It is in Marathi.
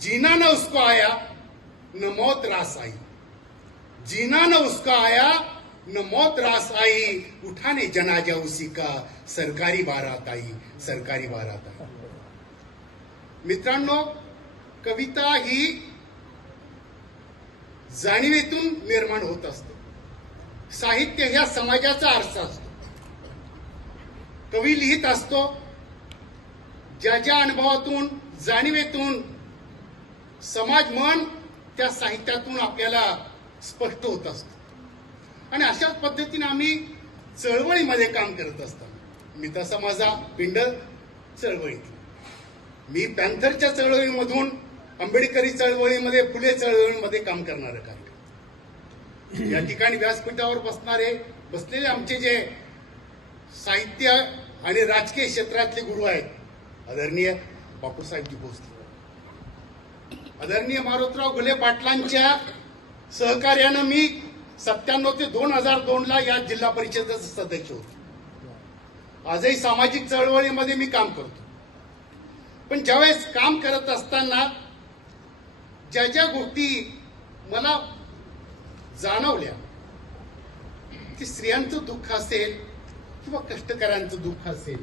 जीना न उसको आया न मौत रास आई, जीना न उसको आया न मौत रास आई, उठाने जनाजा उसी का सरकारी बारात आई, सरकारी बारात आई। मित्रांनो, कविता ही जाणीवेतून निर्माण होत असते। साहित्य ह्या समाजाचा आरसा असतो। कवी लिहित असतो ज्या ज्या अनुभवातून, जाणीवेतून समाज मन त्या साहित्यातून आपल्याला स्पष्ट होत असतं। आणि अशाच पद्धतीने आम्ही चळवळीमध्ये काम करत असताना, मी तसा माझा पिंड चळवळीत, मी पॅन्थरच्या चळवळीमधून आंबेडकरी चळवळीमध्ये, फुले चळवळीमध्ये काम करणारं कार्यक्रम। या ठिकाणी व्यासपीठावर बसलेले आमचे जे साहित्य आणि राजकीय क्षेत्रातले गुरु आहेत, आदरणीय बापूसाहेबजी भोसले, आदरणीय मारुतराव घुले पाटलांच्या सहकार्यानं मी 97 ते 2002 या जिल्हा परिषदेचा सदस्य होतो। आजही सामाजिक चळवळीमध्ये मी काम करतो। पण ज्यावेळेस काम करत असताना ज्या ज्या गोष्टी मला जाणवल्या की स्त्रियांचं दुःख असेल किंवा कष्टकऱ्यांचं दुःख असेल,